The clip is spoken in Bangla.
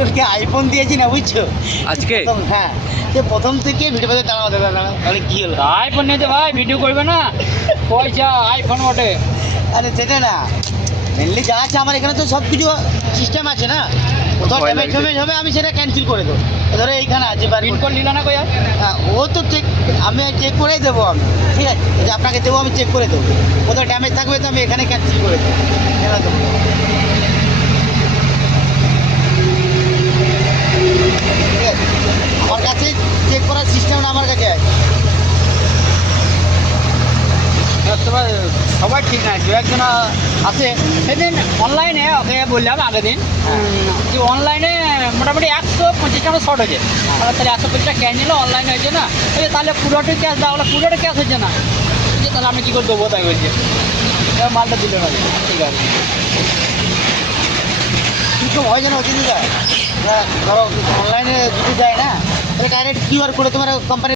একজনকে আইফোন দিয়েছি না বুঝছো আজকে হ্যাঁ সে প্রথম থেকে ভিডিও পেতে দাঁড়াও তাহলে কি হলো আইফোন নিতে ভাই ভিডিও করবে না পয়সা আইফোন ওঠে। আরে সেটা না মেনলি যা আছে আমার এখানে তো সব কিছু সিস্টেম আছে না কোথাও ভয় ড্যামেজ লাগছে। ফ্যামেজ হবে আমি সেটা ক্যান্সেল করে দেবো ধরো এইখানে আছে প্রিন্ট করে নিল না কয়া হ্যাঁ ও তো চেক আমি চেক করেই দেবো আমি ঠিক আছে যে আপনাকে দেবো আমি চেক করে দেবো কোথাও ড্যামেজ থাকবে তো আমি এখানে ক্যান্সেল করে দেবো এবার দেবো ঠিক আছে আমার কাছে চেক করার সিস্টেমটা আমার কাছে আছে তবে সবাই ঠিক নাই দু একজন আছে সেদিন অনলাইনে ওকে বললাম আগের দিন যে অনলাইনে মোটামুটি 125 টাকা শর্ট হয়েছে তাহলে 125 টাকা ক্যাশ নিল অনলাইনে হয়েছে না এই তাহলে পুরোটা ক্যাশ দাও বলে পুরোটা ক্যাশ হচ্ছে না যে তাহলে আমি কী করে দেবো তাই বলছে এবার মালটা দিল না ঠিক আছে কিছু হয় যেন অচিন্তা ধরো অনলাইনে যদি যায় না তাহলে ডাইরেক্ট কিউআর করে তোমার কোম্পানি